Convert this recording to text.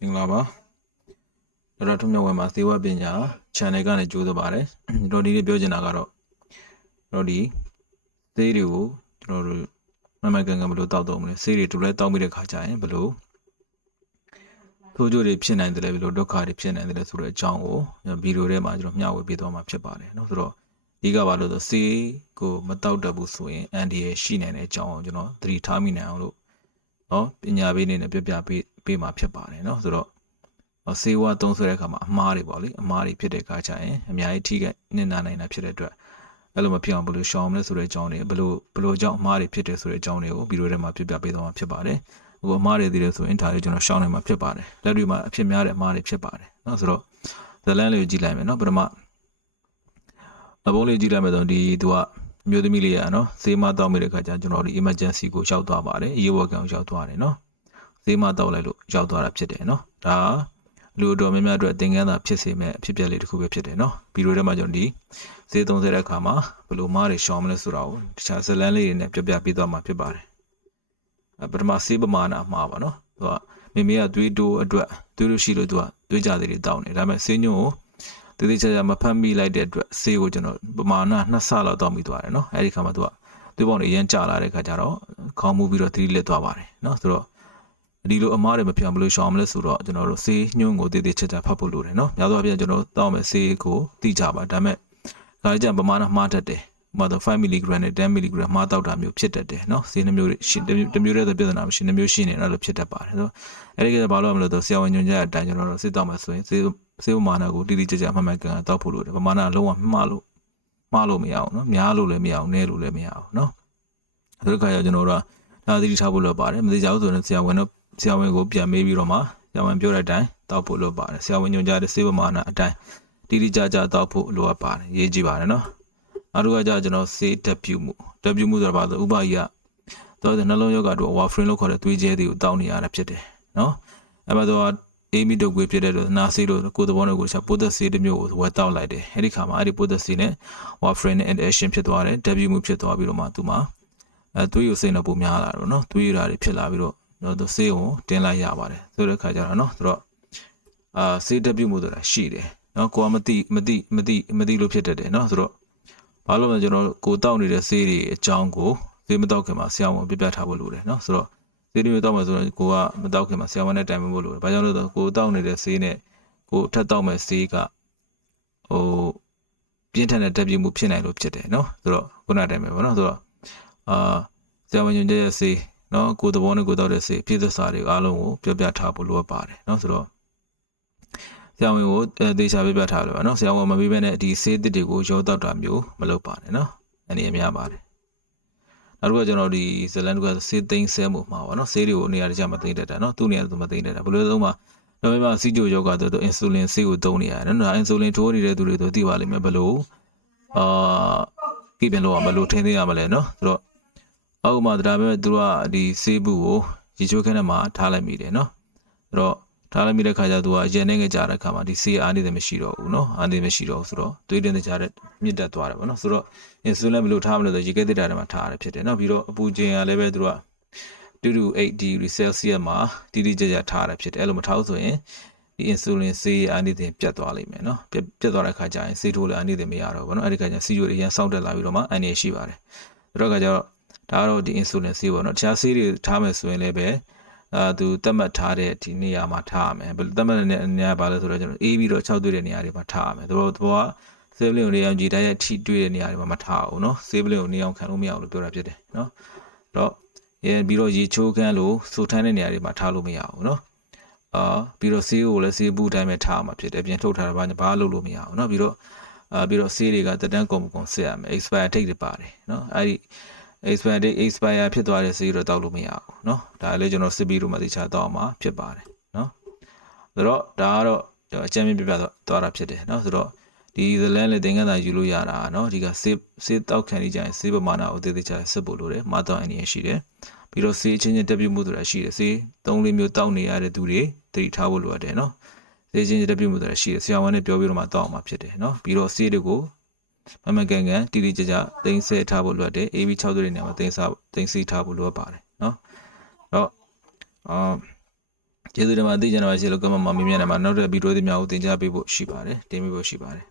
မင်္ဂလာပါဒေါက်တာထွန်းမြတ်ဝဲမှာသေဝပညာ channel ကနေကြိုးစားပါတယ်ကျွန်တော်ဒီနေ့ပြောချင်တာကတော့ကျွန်တော်ဒီသေးတွေကိုကျွန်တော်တို့မမကန်ကန်ဘယ်လိုတောက်တော့မလဲဆေးတွေတူလဲတောက်မိတဲ့ခါကျရင်ဘယ်လိုထိုးကြိုးတွေဖြစ်နိုင်တယ်လဲဘယ်လိုဒုက္ခတွေဖြစ်နိုင်တယ်လဲဆိုတဲ့အကြောင်းကိုဗီဒီယိုထဲမှာကျွန်တော်မျှဝေပေးသွားမှာဖြစ်ပါတယ်เนาะဆိုတော့ဒီကဘာလို့ဆိုဆေးကိုမတောက်တတ်ဘူးဆိုရင်အန်ဒီရရှိနိုင်တဲ့အကြောင်းကိုကျွန်တော်သတိထားမိနိုင်အောင်လို့ နော်ပညာပေးနေနဲ့ပြပြပေးပေးမှာဖြစ်ပါတယ်နော်ဆိုတော့ဆေးဝါးသုံးဆွဲတဲ့အခါမှာအမားတွေပေါ့လေအမားတွေဖြစ်တဲ့အခါကျရင်အများကြီးထိခိုက်နစ်နာနိုင်တာဖြစ်တဲ့အတွက်အဲ့လိုမဖြစ်အောင်ဘယ်လိုရှောင်မလဲဆိုတဲ့အကြောင်းတွေဘယ်လိုဘယ်လိုကြောင့်အမားတွေဖြစ်တယ်ဆိုတဲ့အကြောင်းတွေကိုဗီဒီယိုထဲမှာပြပြပေးသွားမှာဖြစ်ပါတယ်ဟိုအမားတွေသေးတယ်ဆိုရင်ဒါတွေကျွန်တော်ရှောင်နိုင်မှာဖြစ်ပါတယ်လက်တွေမှာအဖြစ်များတဲ့အမားတွေဖြစ်ပါတယ်နော်ဆိုတော့ဇလန်းလေးကိုကြည့်လိုက်မယ်နော်ပထမအပုံးလေးကြည့်လိုက်မယ်ဆိုရင်ဒီသူက မျိုးသမီးလေးရနော်ဆေးမတောက်မိတဲ့ခါကျကျွန်တော်ဒီ emergency ကိုရောက်သွားပါတယ်အရေးပေါ်ကန်ကိုရောက်သွားတယ်နော်ဆေးမတောက်လိုက်လို့ရောက်သွားတာဖြစ်တယ်နော်ဒါလူတော်များများအတွက်သင်ခန်းစာဖြစ်စေမဲ့အဖြစ်အပျက်လေးတစ်ခုပဲဖြစ်တယ်နော်ဗီဒီယိုထဲမှာကျွန်တော်ဒီဆေးသုံးတဲ့အခါမှာဘယ်လိုမားတွေရှောင်မလဲဆိုတာကိုတခြားဇလန်းလေးတွေနဲ့ပြပြပေးသွားမှာဖြစ်ပါတယ်အပထမဆေးပမာဏမှာပါနော်သူကမိမိကသွေးတိုးအတွက်သွေးလို့ရှိလို့သူကသွေးကြသေးတွေတောင်းနေဒါပေမဲ့ဆေးညွန့်ကို တိတိကျကျမဖတ်မိလိုက်တဲ့အတွက်ဆေးကိုကျွန်တော်ပမာဏနှစ်ဆလောက်တောင်းပြီးသွားတယ်နော်အဲ့ဒီခါမှာသူကသွေးပေါင်တွေအရင်ကျလာတဲ့ခါကျတော့ခေါင်းမူပြီးတော့သတိလက်သွားပါတယ်နော်ဆိုတော့ဒီလိုအမားတွေမပြောင်းဘလို့ရှောင်မလဲဆိုတော့ကျွန်တော်တို့ဆေးညွန့်ကိုတည်တည်ချာချာဖတ်ဖို့လိုတယ်နော်များသောအားဖြင့်ကျွန်တော်တောင်းမယ်ဆေးကိုတိကြပါဒါပေမဲ့ဒါကြံပမာဏမှားတတ်တယ်ဥပမာ5 mg နဲ့10 mg မှားတောက်တာမျိုးဖြစ်တတ်တယ်နော်ဆေးနှမျိုးရှိတစ်မျိုးတည်းသောပြဿနာမရှိနှမျိုးရှိနေတော့လို့ဖြစ်တတ်ပါတယ်ဆိုတော့အဲဒီကဘာလို့မလို့တော့ဆရာဝန်ညွှန်ကြားတဲ့အတိုင်းကျွန်တော်တို့ဆေးတောက်မယ်ဆိုရင်ဆေး စေပမာဏကိုတိတိကျကျမှတ်မှတ်ကန်ကန်တောက်ဖို့လိုတယ်ပမာဏလုံးဝမှားလို့မှားလို့မရအောင်နော်များလို့လည်းမရအောင်နည်းလို့လည်းမရအောင်နော်အဲဒီခါကျကျွန်တော်တို့ကဒါသတိထားဖို့လိုပါတယ်မသိကြဘူးဆိုရင်ဆရာဝန်တို့ဆရာဝန်ကိုပြန်မေးပြီးတော့မှဆရာဝန်ပြောတဲ့အတိုင်းတောက်ဖို့လိုပါတယ်ဆရာဝန်ညွှန်ကြားတဲ့စေပမာဏအတိုင်းတိတိကျကျတောက်ဖို့လိုအပ်ပါတယ်ရေးကြည့်ပါတယ်နော်နောက်တစ်ခါကျကျွန်တော်စေတက်ပြူမှုတက်ပြူမှုဆိုတာဘာလဲဥပယသောတဲ့နှလုံးယောဂတို့ဝါဖရင်လို့ခေါ်တဲ့သွေးကျဲတွေကိုတောင်းနေရတာဖြစ်တယ်နော်အဲ့မှာတော့ အေးမီတုတ်ကွေးဖြစ်တဲ့တော့နာစီလို့ကိုယ်သဘောနဲ့ကိုရှာပိုးသက်စီတစ်မျိုးကိုဝယ်တောက်လိုက်တယ်အဲ့ဒီခါမှာအဲ့ဒီပိုးသက်စီနဲ့ warfarin နဲ့ interaction ဖြစ်သွားတယ် W မှုဖြစ်သွားပြီးတော့မှသူမှာအဲသွေးရစိမ့်တော့ပုံများလာတော့နော်သွေးရတာတွေဖြစ်လာပြီးတော့နော်သူဆေးကိုတင်းလိုက်ရပါတယ်ဆိုတဲ့ခါကျတော့နော်သူတော့အာဆေး W မှုဆိုတာရှိတယ်နော်ကိုကမသိမသိမသိမသိလို့ဖြစ်တတ်တယ်နော်ဆိုတော့ဘာလို့လဲကျွန်တော်ကိုတောက်နေတဲ့ဆေးတွေအကြောင်းကိုဆေးမတောက်ခင်မှာဆရာဝန်ပြပြထားဖို့လိုတယ်နော်ဆိုတော့ ဆေးတွေတောက်မယ်ဆိုတော့ကိုကမတောက်ခင်မှာဆရာဝန်နဲ့တိုင်ပင်ဖို့လိုတယ်။ဘာကြောင့်လဲဆိုတော့ကိုတောက်နေတဲ့ဆေးနဲ့ကိုထပ်တောက်မဲ့ဆေးကဟိုပြင်းထန်တဲ့တက်ပြမှုဖြစ်နိုင်လို့ဖြစ်တယ်နော်။ဆိုတော့ခုနတိုင်ပင်ပေါ့နော်။ဆိုတော့အာဆရာဝန်ညွှန်ကြားရဲ့ဆေးနော်ကိုသဘောနဲ့ကိုတောက်တဲ့ဆေးဖြစ်သက်စာတွေအားလုံးကိုပြောပြထားဖို့လိုအပ်ပါတယ်နော်။ဆိုတော့ဆရာဝန်ကိုသေချာပြပြထားလို့ပါနော်ဆရာဝန်မပြီးဘဲနဲ့ဒီဆေးသစ်တွေကိုရောတောက်တာမျိုးမလုပ်ပါနဲ့နော်အဲ့ဒီအများပါတယ် နောက်တစ်ခုကကျွန်တော်ဒီဇလန်တို့ကဆေးသိမ်းဆဲမှုမှာပါနော်ဆေးတွေကိုနေရာတကျမသိမ်းတတ်တာနော်သူ့နေရာသူမသိမ်းတတ်တာဘယ်လိုသုံးမှာဒါပေမဲ့စီဂျိုယောဂတော့သူအင်ဆူလင်ဆေးကိုသုံးနေရတယ်နော်အင်ဆူလင်ထိုးနေတဲ့သူတွေတော့သိပါလိမ့်မယ်ဘယ်လိုအာကိပြန်လို့ဘယ်လိုထိန်းသိမ်းရမလဲနော်ဆိုတော့အောက်မှာဒါပေမဲ့သူကဒီဆေးဘူးကိုရေချိုးခန်းထဲမှာထားလိုက်မိတယ်နော်အဲ့တော့ ထားလိုက်မိတဲ့ခါကျသူကအရင်နဲ့ငကြတဲ့ခါမှာဒီ CA အာနေတယ်မရှိတော့ဘူးနော်အာနေမရှိတော့ဘူးဆိုတော့သွေးတင်တဲ့ကြားတဲ့မြင့်တက်သွားတယ်ပေါ့နော်ဆိုတော့ insulin ဘယ်လိုထားမလဲဆိုရေခဲသစ်တာထဲမှာထားရတယ်ဖြစ်တယ်နော်ပြီးတော့အပူချိန်ကလည်းပဲသူက2.8 degree celsius မှာတိတိကျကျထားရတယ်ဖြစ်တယ်အဲ့လိုမထားဘူးဆိုရင်ဒီ insulin ဆေးအာနိသင်ပြတ်သွားလိမ့်မယ်နော်ပြတ်ပြတ်သွားတဲ့ခါကျရင်ဆေးထိုးလည်းအာနိသင်မရတော့ဘူးနော်အဲ့ဒီခါကျစီဂျိုတွေရန်စောင့်တက်လာပြီးတော့မှအန္တရာယ်ရှိပါတယ်ဒါတော့ခါကျတော့ဒါကတော့ဒီ insulin ဆေးပေါ့နော်တခြားဆေးတွေထားမယ်ဆိုရင်လည်းပဲ အာသူသတ်မှတ်ထားတဲ့ဒီနေရာမှာထားရမယ်ဘယ်သတ်မှတ်တဲ့နေရာဘာလဲဆိုတော့ကျွန်တော်အေးပြီးတော့6တွေ့တဲ့နေရာတွေမှာထားရမယ်သူတို့သူကဆေးပလင်ကိုနေအောင်ကြည်တိုက်ရဲ့ထိတွေ့တဲ့နေရာတွေမှာမထားအောင်နော်ဆေးပလင်ကိုနေအောင်ခံလို့မရအောင်လို့ပြောတာဖြစ်တယ်နော်တော့အဲပြီးတော့ရေချိုးခန်းလို့စူထမ်းတဲ့နေရာတွေမှာထားလို့မရအောင်နော်အာပြီးတော့ဆေးကိုလည်းဆေးဘူးတိုင်းပဲထားမှာဖြစ်တယ်ပြင်ထုတ်ထားတာဘာဘာလုပ်လို့မရအောင်နော်ပြီးတော့အာပြီးတော့ဆေးတွေကတက်တန်းကုန်ကုန်ဆက်ရမယ် expire date တွေပါတယ်နော်အဲ့ဒီ expire date expire ဖြစ်သွားတဲ့ဆေးတော့တောက်လို့မရဘူးเนาะဒါလည်းကျွန်တော်စစ်ပြီးတော့မှသိချာတောက်အောင်မှာဖြစ်ပါတယ်เนาะဆိုတော့ဒါကတော့အကြမ်းမြင့်ပြပြသွားတာဖြစ်တယ်เนาะဆိုတော့ဒီဇလန်းလေသင်္ကန်းသာယူလို့ရတာเนาะဒီကစေးစေးတောက်ခံနေကြရင်စေးပမာဏကိုသေသေးချာစစ်ဖို့လိုတယ်မတော့အနည်းရှိတယ်ပြီးတော့စေးချင်းချင်းတက်ပြမှုဆိုတာရှိတယ်စေး၃လေးမျိုးတောက်နေရတဲ့သူတွေသတိထားဖို့လိုအပ်တယ်เนาะစေးချင်းချင်းတက်ပြမှုဆိုတာရှိတယ်ဆရာဝန်နဲ့ပြောပြီးတော့မှတောက်အောင်မှာဖြစ်တယ်เนาะပြီးတော့စေးတွေကို မမကန်ကန်တိတိကျကျတင်ဆက်ထားဖို့လိုအပ်တယ် AB 6တွေနေရာမှာတင်စားတင်စီထားဖို့လိုအပ်ပါတယ်เนาะတော့အာ ကျေးဇူးတင်ပါသိချင်တာပါရှိလို့ကမ္ဘာမှာမြင်မြန်တယ်မှာနောက်တဲ့ဗီဒီယိုတွေများကိုတင်ကြပေးဖို့ရှိပါတယ်တင်ပေးဖို့ရှိပါတယ်